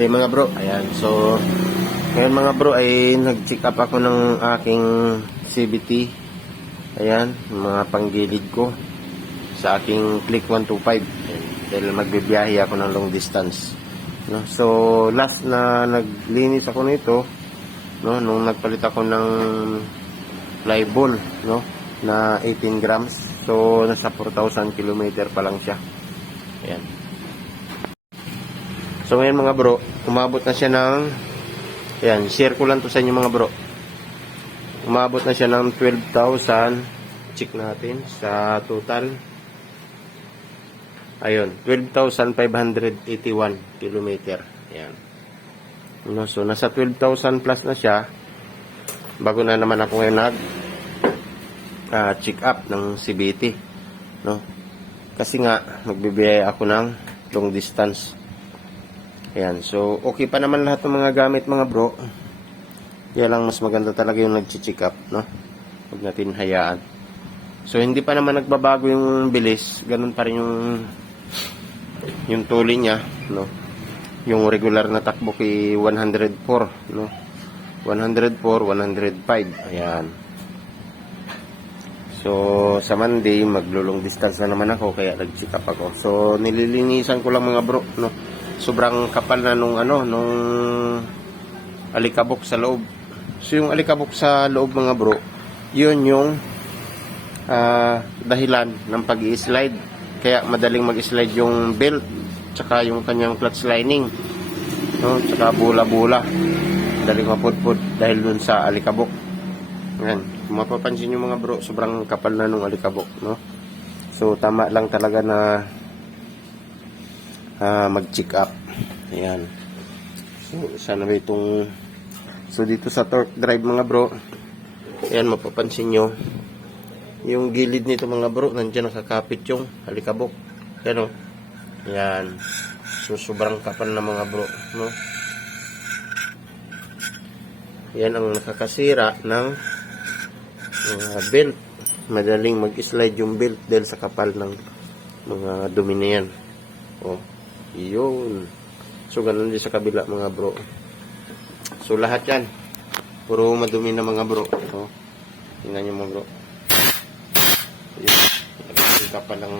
Okay mga bro, ayan. So, ngayon mga bro ay nag-check up ako ng aking CBT. Ayan, mga panggilid ko sa aking Click 125. Ayan, dahil magbibiyahe ako ng long distance. No? So, last na naglinis ako nito, no, nung nagpalit ako ng fly ball, no, na 18 grams. So, nasa 4,000 kilometer pa lang siya. Ayan. So ngayon mga bro, umabot na siya ng Ayan, share ko lang to sa inyo mga bro. Umabot na siya ng 12,000. Check natin sa total. Ayun, 12,581 kilometer. Ayan. No, so nasa 12,000 plus na siya. Bago na naman ako ngayon nag ah, check up ng CBT. No? Kasi nga magbibiyay ako ng long distance. Ayan, so okay pa naman lahat ng mga gamit mga bro. Kaya lang mas maganda talaga yung nag-check up, no? Huwag natin hayaan. So hindi pa naman nagbabago yung bilis, ganun pa rin yung yung tuloy niya, no? Yung regular na takbo kay 104, no? 104, 105. Ayan. So, sa Monday, maglulong distance na naman ako, kaya nag-check up ako. So, nililinisan ko lang mga bro, no? Sobrang kapal na nung ano, nung alikabok sa loob. So, yung alikabok sa loob mga bro, yun yung ah, dahilan ng pag slide Kaya madaling mag-slide yung belt, tsaka yung kanyang clutch lining, no? Tsaka bula-bula. Madaling mapudpud dahil dun sa alikabok. Yan. Kung mapapansin nyo mga bro, sobrang kapal na nung alikabok, no? So, tama lang talaga na ah, mag-check up. Ayan. So, sana ba itong... So, dito sa torque drive mga bro, ayan, mapapansin nyo, yung gilid nito mga bro, nandiyan nakakapit yung alikabok. Ayan o. Ayan. So, sobrang kapal na mga bro, no? Yan ang nakakasira ng mga belt. Madaling mag-slide yung belt dahil sa kapal ng mga dumi na yan. Oh, yun. So, ganun din sa kabila mga bro. So, lahat yan. Puro madumi na mga bro. Oh, tingnan nyo mga bro. Yun. Ang kapal ng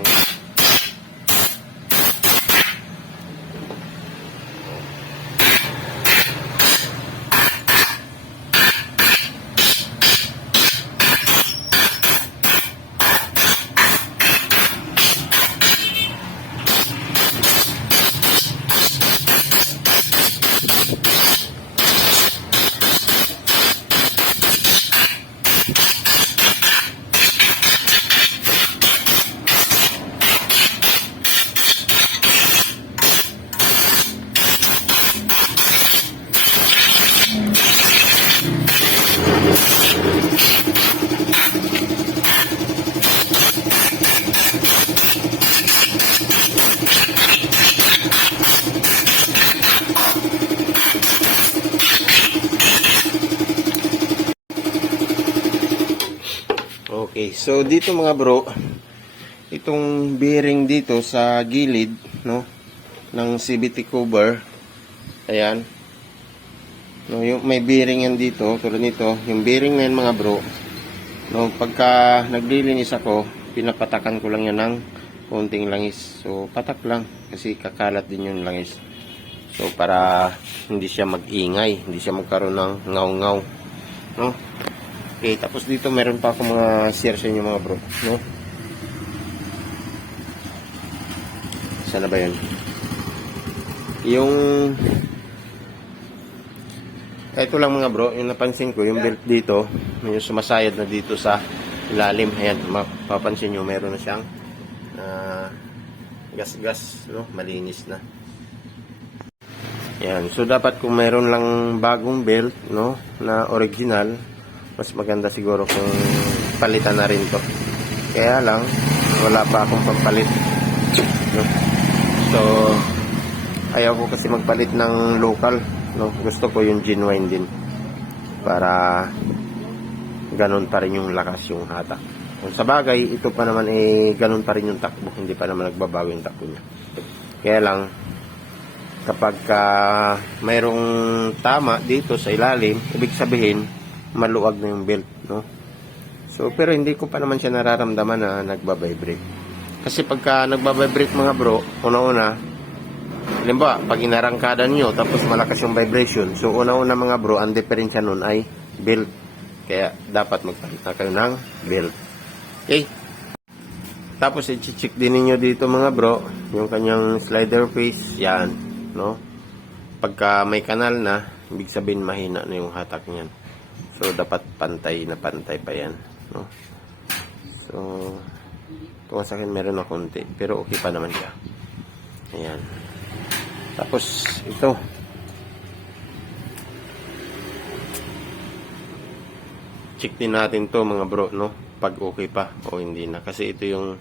so dito mga bro, itong bearing dito sa gilid, no, ng CBT cover, ayan, no, yung may bearing yan dito, tulad nito, yung bearing na yan mga bro, no, pagka naglilinis ako, pinapatakan ko lang yan ng konting langis, so patak lang, kasi kakalat din yung langis, so para hindi siya mag-ingay, hindi siya magkaroon ng ngaw-ngaw, no, Okay, tapos dito meron pa ako mga share sa inyo mga bro, no? Sana ba yun? Yung ito lang mga bro, yung napansin ko, yung belt dito, yung sumasayad na dito sa ilalim. Ayan, mapapansin nyo, meron na siyang ah, gas-gas, no? Malinis na. Yan, so dapat kung meron lang bagong belt, no, na original, mas maganda siguro kung palitan na rin to. Kaya lang, wala pa akong pampalit. No? So, ayaw ko kasi magpalit ng local. No? Gusto ko yung genuine din. Para ganun pa rin yung lakas yung hatak. Kung sa bagay, ito pa naman eh, ganun pa rin yung takbo. Hindi pa naman nagbabago yung takbo niya. Kaya lang, kapag ka mayroong tama dito sa ilalim, ibig sabihin maluwag na yung belt, no? So, pero hindi ko pa naman siya nararamdaman na nagbabibrate. Kasi pagka nagbabibrate mga bro, una-una, halimbawa, pag inarangkada nyo, tapos malakas yung vibration, so una-una mga bro, ang diferensya nun ay belt. Kaya dapat magpalit na kayo ng belt. Okay? Tapos i-check din ninyo dito mga bro, yung kanyang slider face, yan, no? Pagka may kanal na, ibig sabihin mahina na yung hatak niyan. So dapat pantay na pantay pa yan, no? So kung sa akin meron na konti, pero okay pa naman siya. Ayan. Tapos ito, check din natin to mga bro, no? Pag okay pa o hindi na. Kasi ito yung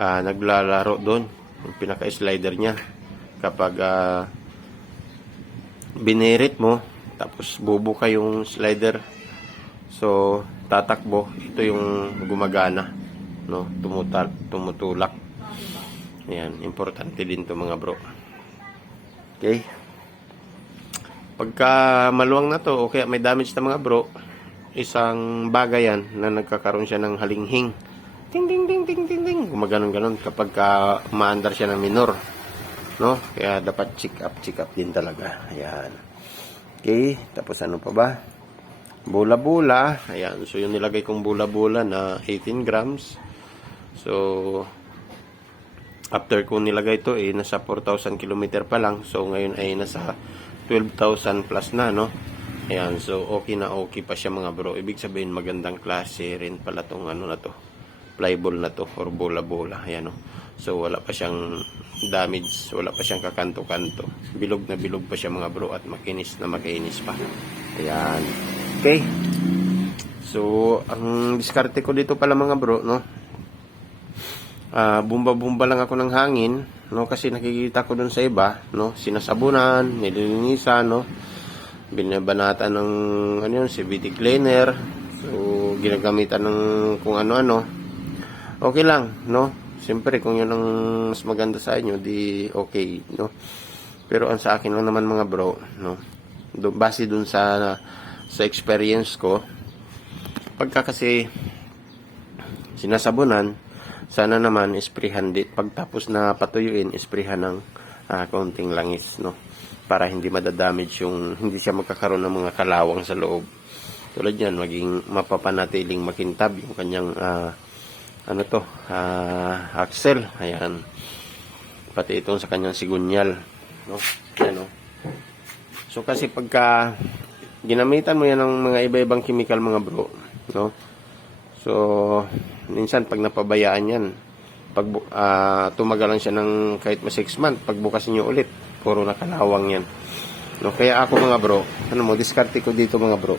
ah, naglalaro doon. Yung pinaka-slider niya. Kapag ah, binirit mo, tapos bubuka yung slider. So, tatakbo. Ito yung gumagana. No? Tumutal, tumutulak. Ayan, importante din to mga bro. Okay? Pagka maluwang na to, o kaya may damage na mga bro, isang bagay yan na nagkakaroon siya ng halinghing. Ting ting ting ting ting ting. Gumaganon ganon kapag ka maandar siya ng minor. No? Kaya dapat check up, check up din talaga. Ayan. Okay, tapos ano pa ba? Bola-bola. Ayan, so yung nilagay kong bola-bola na 18 grams. So, after ko nilagay to eh, nasa 4,000 km pa lang. So, ngayon ay nasa 12,000 plus na, no? Ayan, so okay na okay pa siya mga bro. Ibig sabihin magandang klase rin pala tong ano na to. Flyball na to or bola-bola. Ayan, no? So, wala pa siyang damage. Wala pa siyang kakanto-kanto. Bilog na bilog pa siya mga bro at makinis na makinis pa. Ayan. Okay. So, ang diskarte ko dito pala mga bro, no? Ah, bumba-bumba lang ako ng hangin, no? Kasi nakikita ko dun sa iba, no? Sinasabunan, nililinisan, no? Binabanatan ng ano yun, CBD cleaner. So, ginagamitan ng kung ano-ano. Okay lang, no? Siyempre, kung yun ang mas maganda sa inyo, di okay, no? Pero ang sa akin lang naman mga bro, no? Do, base dun sa sa experience ko, pagka kasi sinasabunan, sana naman isprihan din. Pagtapos na patuyuin, isprihan ng ah, kaunting langis, no? Para hindi madadamage yung, hindi siya magkakaroon ng mga kalawang sa loob. Tulad yan, maging mapapanatiling makintab yung kanyang, ah, ano to, ah, axle. Ayan. Pati itong sa kanyang sigunyal, no? Ayan, no? So, kasi pagka ginamitan mo yan ng mga iba-ibang chemical, mga bro, no? So, minsan pag napabayaan yan, pag ah, tumagal lang siya ng kahit ma 6 months, pagbukas niyo ulit, puro nakalawang yan. No, kaya ako mga bro, ano mo, diskarte ko dito mga bro.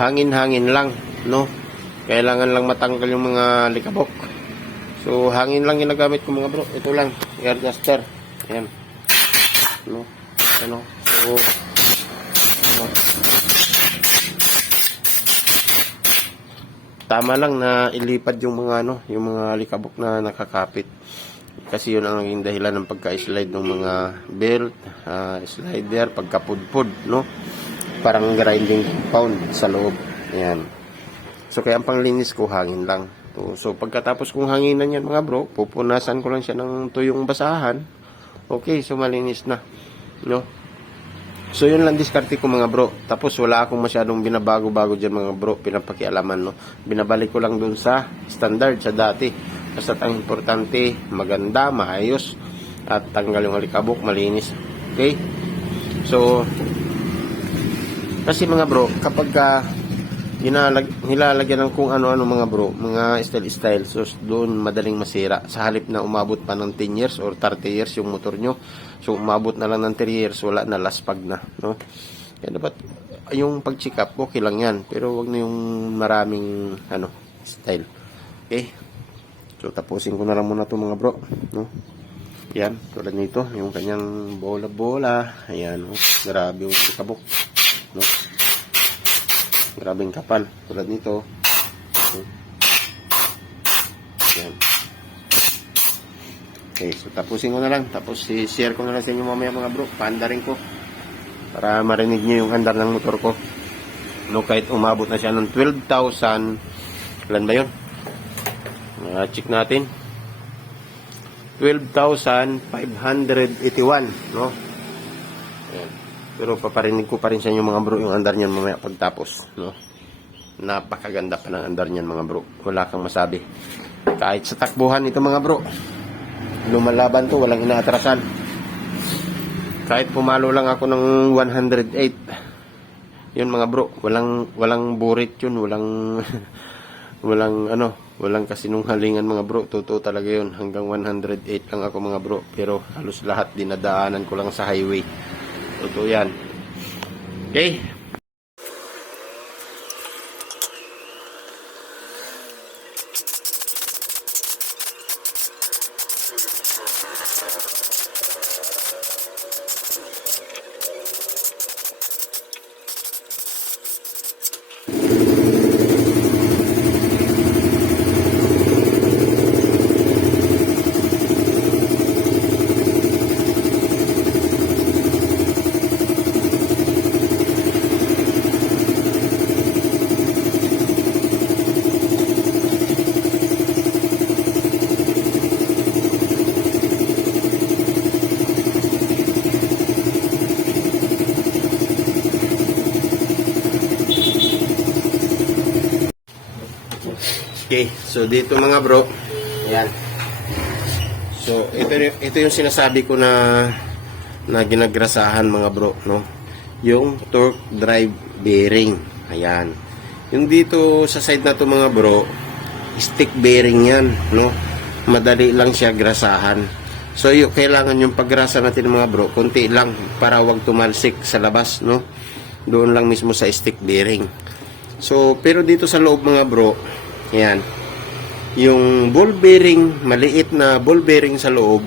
Hangin-hangin lang, no? Kailangan lang matanggal yung mga likabok. So, hangin lang ginagamit ko mga bro. Ito lang, air duster. Ayan. No? Ano? So, ano? tama lang na ilipad yung mga ano, yung mga likabok na nakakapit. Kasi yun ang naging dahilan ng pagka-slide ng mga belt, ah, slider, pagkapudpud, no? Parang grinding pound sa loob. Ayan. So, kaya ang panglinis ko, hangin lang. So, so pagkatapos kong hanginan yan, mga bro, pupunasan ko lang siya ng tuyong basahan. Okay, so malinis na. No? So yun lang diskarte ko mga bro. Tapos wala akong masyadong binabago-bago dyan mga bro. Pinapakialaman no. Binabalik ko lang dun sa standard sa dati. Basta ang importante, maganda, maayos. At tanggal yung alikabok, malinis. Okay? So, kasi mga bro, kapag ka ginalag, nilalagyan ng kung ano-ano mga bro, mga style-style, so doon madaling masira. Sa halip na umabot pa ng 10 years or 30 years yung motor nyo, so umabot na lang ng 3 years, wala na, laspag na, no? Kaya dapat, yung pag-check up, okay lang yan, pero wag na yung maraming, ano, style. Okay? So, tapusin ko na lang muna to mga bro, no? Yan, tulad nito, yung kanyang bola-bola, ayan, oh, grabe yung kabok, no? Grabing kapal. Tulad nito. Yan. Okay, so tapusin ko na lang. Tapos i-share ko na lang sa inyo mamaya mga bro. Paanda rin ko. Para marinig nyo yung andar ng motor ko. No, kahit umabot na siya ng 12,000. Ilan ba yun? Uh, check natin. 12,581. No? Ayan. Pero paparinig ko pa rin sa inyo mga bro yung andar niyan mamaya pagtapos. No? Napakaganda pa ng andar niyan mga bro. Wala kang masabi. Kahit sa takbuhan ito mga bro. Lumalaban to, walang inaatrasan. Kahit pumalo lang ako ng 108. Yun mga bro, walang walang burit yun, walang walang ano, walang kasinunghalingan mga bro. Totoo talaga yun. Hanggang 108 lang ako mga bro. Pero halos lahat dinadaanan ko lang sa highway. Totoo yan. Okay. Okay, so dito mga bro, ayan. So ito ito yung sinasabi ko na na ginagrasahan mga bro, no. Yung torque drive bearing. Ayan. Yung dito sa side na to mga bro, stick bearing 'yan, no. Madali lang siya grasahan. So yung kailangan yung paggrasa natin mga bro, konti lang para wag tumalsik sa labas, no. Doon lang mismo sa stick bearing. So pero dito sa loob mga bro, Ayan. Yung ball bearing, maliit na ball bearing sa loob,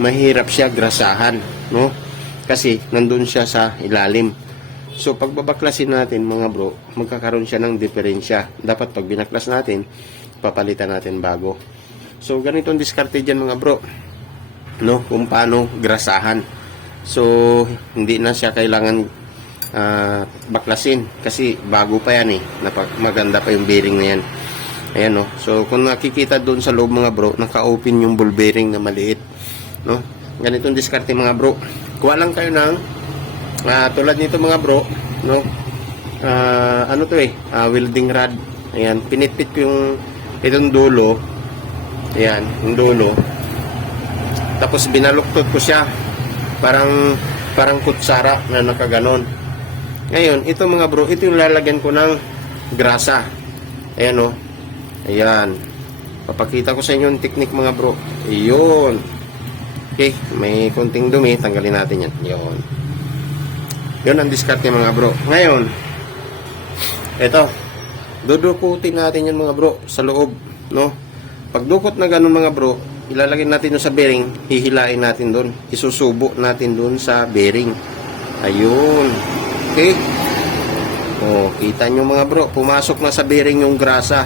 mahirap siya grasahan, no? Kasi nandun siya sa ilalim. So pagbabaklasin natin mga bro, magkakaroon siya ng diferensya. Dapat pag binaklas natin, papalitan natin bago. So ganito ang diskarte dyan mga bro. No, kung paano grasahan. So hindi na siya kailangan ah, baklasin kasi bago pa yan eh. Napag maganda pa yung bearing na yan. Ayan no. So kung nakikita doon sa loob mga bro, naka-open yung ball bearing na maliit. No? Ganitong diskarte mga bro. Kuha lang kayo ng ah, tulad nito mga bro, no? Ah, ano to eh? Ah, welding rod. Ayan, pinitpit ko yung itong dulo. Ayan, yung dulo. Tapos binaluktot ko siya. Parang parang kutsara na nakaganon. Ngayon, ito mga bro, ito yung lalagyan ko ng grasa. Ayan o. Ayan. Papakita ko sa inyo yung technique mga bro. Iyon. Okay, may konting dumi. Tanggalin natin yan. Yun. Yun ang discard mga bro. Ngayon, ito. Dudukutin natin yan mga bro sa loob. No? Pagdukot na ganun mga bro, ilalagay natin yun sa bearing, hihilain natin doon. Isusubo natin doon sa bearing. Ayun. Okay. Oh, kita nyo mga bro, pumasok na sa bearing yung grasa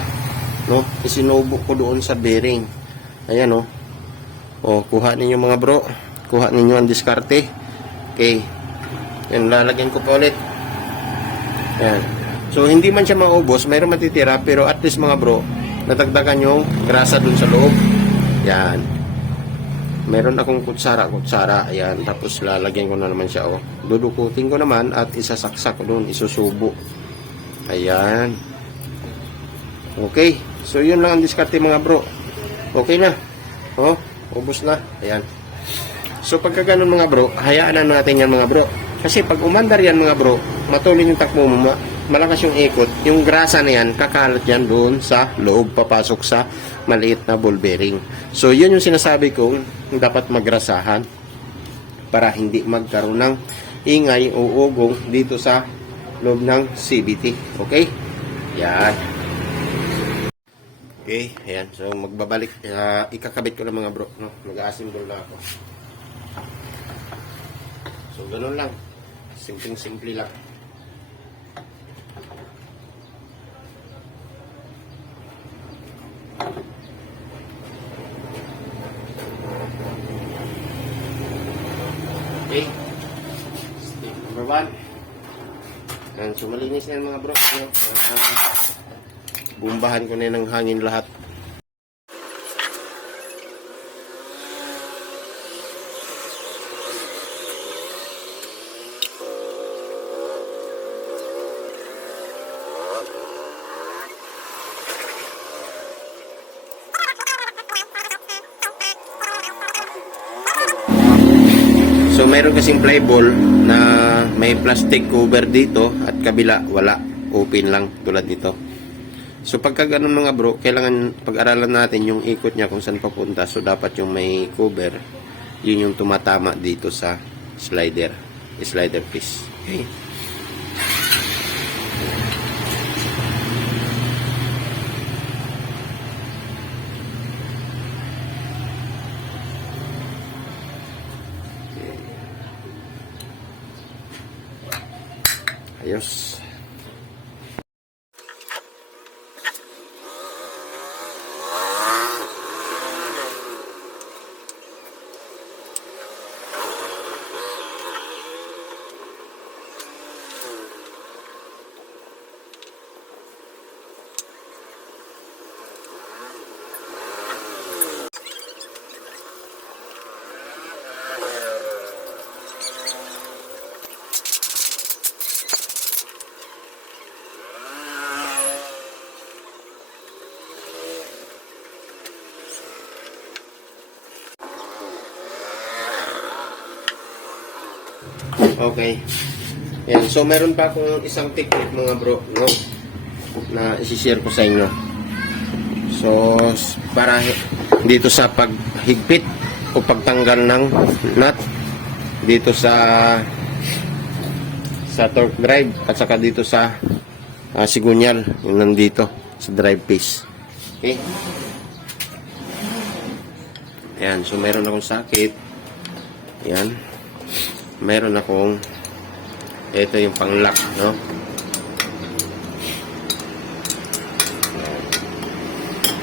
no? Isinubo ko doon sa bearing. Ayan, no? O, kuha ninyo mga bro. Kuha ninyo ang diskarte. Okay. Yan, lalagyan ko pa ulit. Ayan. So, hindi man siya maubos, mayroon matitira, pero at least mga bro, natagdagan yung grasa dun sa loob. Yan. Meron akong kutsara, kutsara. Ayan. Tapos lalagyan ko na naman siya, oh. Dudukutin ko naman at isasaksak doon, isusubo. Ayan. Okay. So, yun lang ang diskarte mga bro. Okay na. Oh, ubos na. Ayan. So, pagka ganun mga bro, hayaan na natin yan mga bro. Kasi pag umandar yan mga bro, matuloy yung takbo mo, ma- malakas yung ikot, yung grasa na yan, kakalat yan doon sa loob, papasok sa maliit na ball bearing. So, yun yung sinasabi ko, dapat magrasahan para hindi magkaroon ng ingay o ugong dito sa loob ng CBT. Okay? Yan. Okay, ayan. So, magbabalik. Uh, ikakabit ko na mga bro. No? Mag-assemble na ako. So, ganun lang. Simpleng-simple lang. Okay. Number one. Yan, so malinis na mga bro. No? Ah, bumbahan ko na ng hangin lahat. So meron kasing fly ball na may plastic cover dito at kabila wala. Open lang tulad nito. So pagka ganun mga bro, kailangan pag-aralan natin yung ikot niya kung saan papunta. So dapat yung may cover, yun yung tumatama dito sa slider. Slider piece. Okay. Ayos. Okay. Yan. So, meron pa akong isang technique mga bro, no? Na isi-share ko sa inyo. So, para dito sa paghigpit o pagtanggal ng nut dito sa sa torque drive at saka dito sa uh, sigunyal yung nandito sa drive piece. Okay? Ayan, so meron akong sakit. Ayan meron akong ito yung pang-lock, no?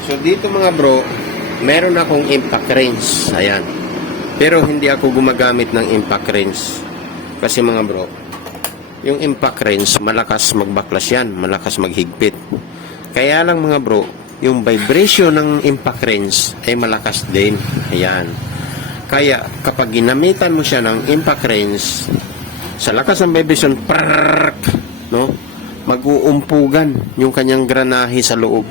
So dito mga bro, meron akong impact wrench. Ayan. Pero hindi ako gumagamit ng impact wrench. Kasi mga bro, yung impact wrench, malakas magbaklas yan, malakas maghigpit. Kaya lang mga bro, yung vibration ng impact wrench ay malakas din. Ayan. Kaya kapag ginamitan mo siya ng impact wrench, sa lakas ng vibration, prrrk, no? mag-uumpugan yung kanyang granahe sa loob.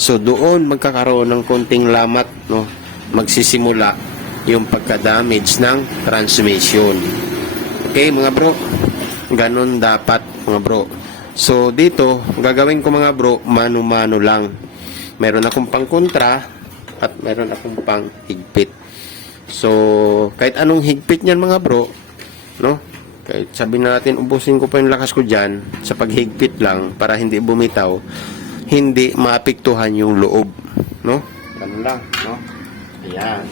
So doon magkakaroon ng konting lamat, no? Magsisimula yung pagka-damage ng transmission. Okay, mga bro. Ganon dapat, mga bro. So dito, gagawin ko mga bro, mano-mano lang. Meron akong pang-kontra at meron akong pang-higpit. So, kahit anong higpit niyan mga bro, no? Kahit sabi natin ubusin ko pa yung lakas ko diyan sa paghigpit lang para hindi bumitaw, hindi maapektuhan yung loob, no? Ganun lang, no? Ayan.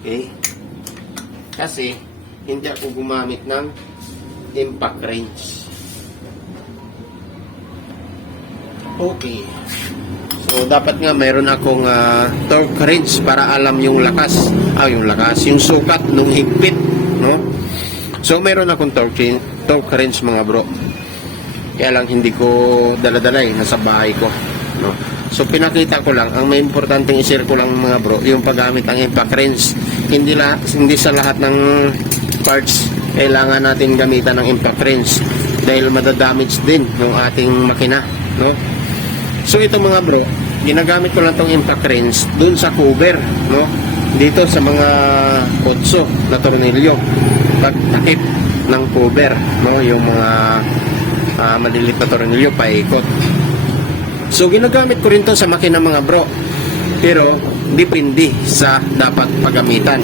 Okay? Kasi hindi ako gumamit ng impact wrench. Okay. So, dapat nga mayroon akong ah, torque wrench para alam yung lakas. Ah, yung lakas. Yung sukat nung higpit. No? So, mayroon akong torque, torque wrench mga bro. Kaya lang hindi ko daladala eh. Nasa bahay ko. No? So, pinakita ko lang. Ang may importanteng i-share ko lang mga bro, yung paggamit ng impact wrench. Hindi, la, hindi sa lahat ng parts kailangan natin gamitan ng impact wrench dahil madadamage din yung ating makina. No? So ito mga bro, ginagamit ko lang tong impact wrench dun sa cover, no? Dito sa mga kotso na tornilyo. Pagtakip ng cover, no? Yung mga ah, maliliit na tornilyo paikot. So ginagamit ko rin to sa makina mga bro. Pero depende sa dapat paggamitan,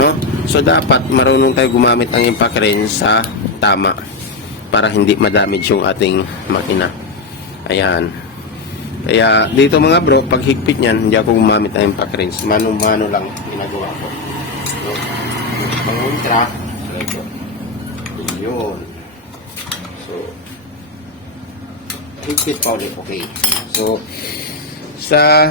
no? So dapat marunong tayo gumamit ng impact wrench sa tama para hindi madamage yung ating makina. Ayan. Kaya dito mga bro, pag higpit niyan, hindi ako gumamit ng impact wrench. Mano-mano lang ginagawa ko. So, panguntra, ito. Yun. So, higpit pa ulit. Okay. So, sa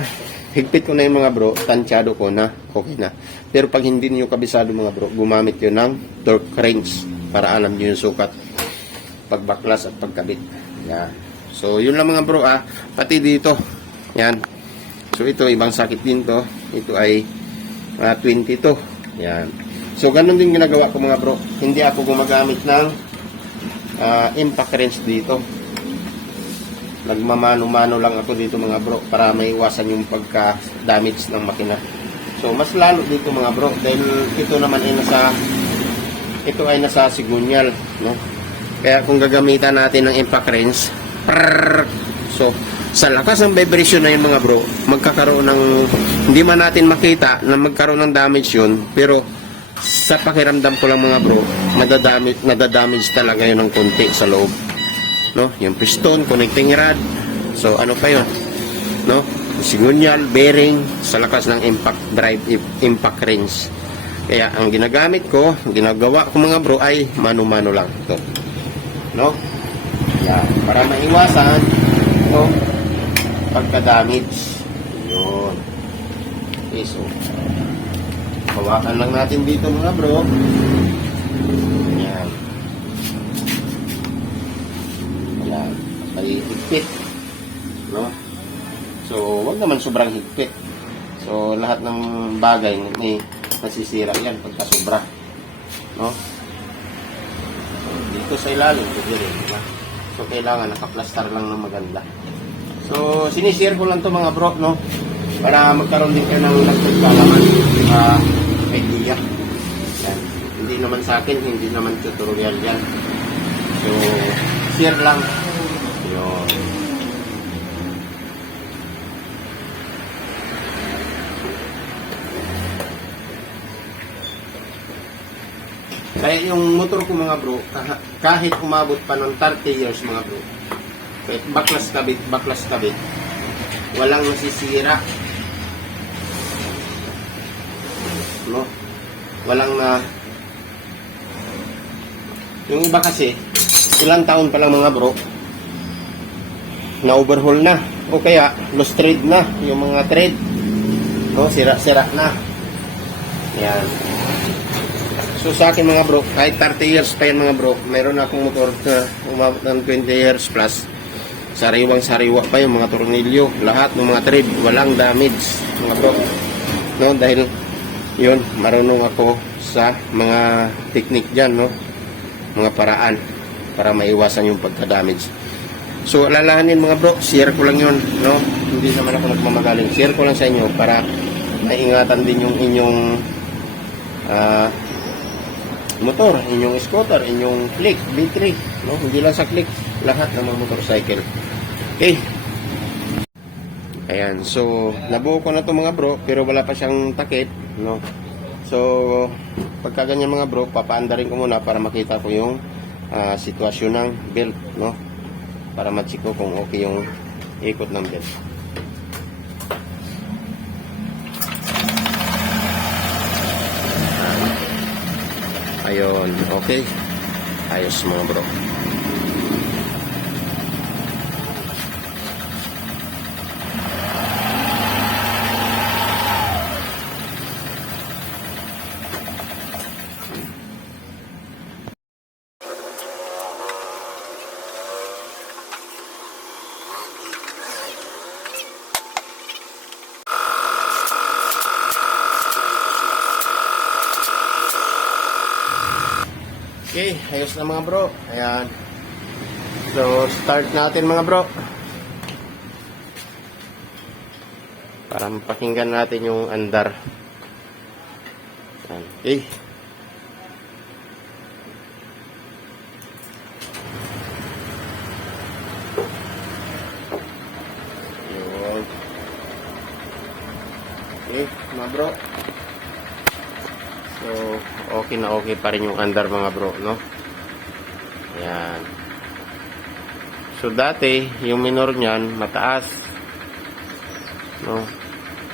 higpit ko na yung mga bro, tansyado ko na, okay na. Pero pag hindi niyo kabisado mga bro, gumamit yun ng torque wrench para alam niyo yung sukat pagbaklas at pagkabit. Yan. So, yun lang mga bro ah. Pati dito. Yan. So, ito, ibang sakit din to. Ito ay ah, 22. Yan. So, ganun din ginagawa ko mga bro. Hindi ako gumagamit ng ah, impact wrench dito. Nagmamano-mano lang ako dito mga bro para maiwasan yung pagka-damage ng makina. So, mas lalo dito mga bro dahil ito naman ay nasa ito ay nasa sigunyal, no? Kaya kung gagamitan natin ng impact wrench, prrrr, so sa lakas ng vibration na yun mga bro, magkakaroon ng, hindi man natin makita na magkaroon ng damage yun, pero sa pakiramdam ko lang mga bro, madadamage, nadadamage talaga yun ng konti sa loob. No? Yung piston, connecting rod, so ano pa yun? No? Sigunyal, bearing, sa lakas ng impact drive, impact wrench. Kaya ang ginagamit ko, ginagawa ko mga bro ay mano-mano lang ito. No? Yan. Para maiwasan no? pagka-damage. Yun. Okay, so hawakan lang natin dito mga bro. Yan. Yan. Ay higpit. No? So, wag naman sobrang higpit. So, lahat ng bagay may nasisira yan pagka sobra. No? So, dito sa ilalim, pwede rin. Diba? So, kailangan nakaplastar lang ng maganda. So, sinishare ko lang to mga bro, no? Para magkaroon din kayo ng nagpagkalaman uh, idea. Yan. Hindi naman sa akin, hindi naman tutorial yan. So, share lang. Kaya yung motor ko mga bro, kahit umabot pa ng 30 years mga bro, kahit baklas kabit, baklas kabit, walang nasisira. No? Walang na... yung iba kasi, ilang taon pa lang mga bro, na overhaul na. O kaya, lost trade na, yung mga trade. No? Sira-sira na. Yan. So sa akin mga bro, kahit 30 years pa yan mga bro, meron akong motor na umabot ng 20 years plus. Sariwang sariwa pa yung mga tornilyo, lahat ng mga thread, walang damage mga bro. No, dahil yun, marunong ako sa mga technique dyan, no? Mga paraan para maiwasan yung pagka-damage. So, alalahanin mga bro, share ko lang yun, no? Hindi naman ako nagmamagaling. Share ko lang sa inyo para maingatan din yung inyong ah, motor, inyong scooter, inyong click, B3, no? Hindi lang sa click, lahat ng mga motorcycle. Okay. Ayan, so nabuo ko na to mga bro, pero wala pa siyang takip, no? So, pagka ganyan mga bro, papaandarin ko muna para makita ko yung ah, sitwasyon ng belt, no? Para ma-check ko kung okay yung ikot ng belt. Ayun, okay. Ayos mga bro. Okay, ayos na mga bro. Ayan. So, start natin mga bro. Para mapakinggan natin yung andar. Ayan. Okay. Yun. Okay, mga bro. So, okay na okay pa rin yung andar mga bro, no? Ayan. So, dati, yung minor niyan, mataas. No?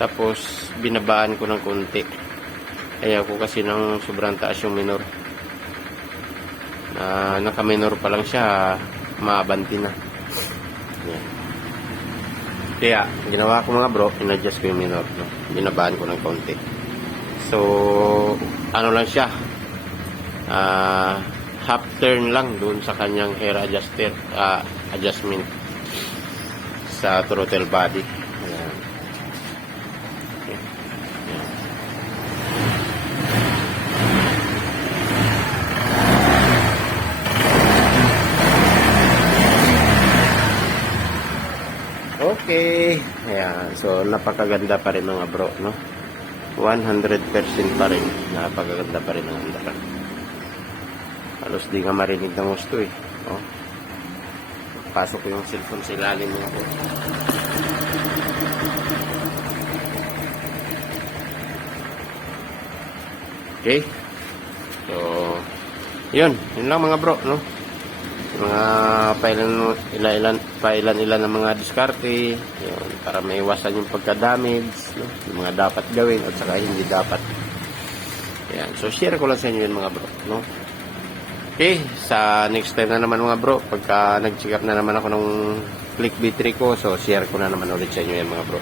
Tapos, binabaan ko ng konti. Ayaw ko kasi ng sobrang taas yung minor. Na, naka-minor pa lang siya, maabanti na. Ayan. Kaya, ginawa ko mga bro, in-adjust ko yung minor, no? Binabahan ko ng konti. So, ano lang siya, ah, half turn lang doon sa kanyang air adjuster, ah, adjustment sa throttle body. Ayan. Okay. Ayan. Okay. Ayan. So, napakaganda pa rin mga bro, no? 100% pa rin. Napakaganda pa rin ang andaran. Halos di nga marinig ng gusto eh. Oh. Pasok ko yung cellphone sa ilalim mga bro. Okay. So, yun. Yun lang mga bro, no? mga pailan ilan pailan ilan ng mga diskarte yun, para maiwasan yung pagka-damage no? yung mga dapat gawin at saka hindi dapat yan so share ko lang sa inyo yun mga bro no okay sa next time na naman mga bro pagka nag-check up na naman ako ng click B3 ko so share ko na naman ulit sa inyo yan mga bro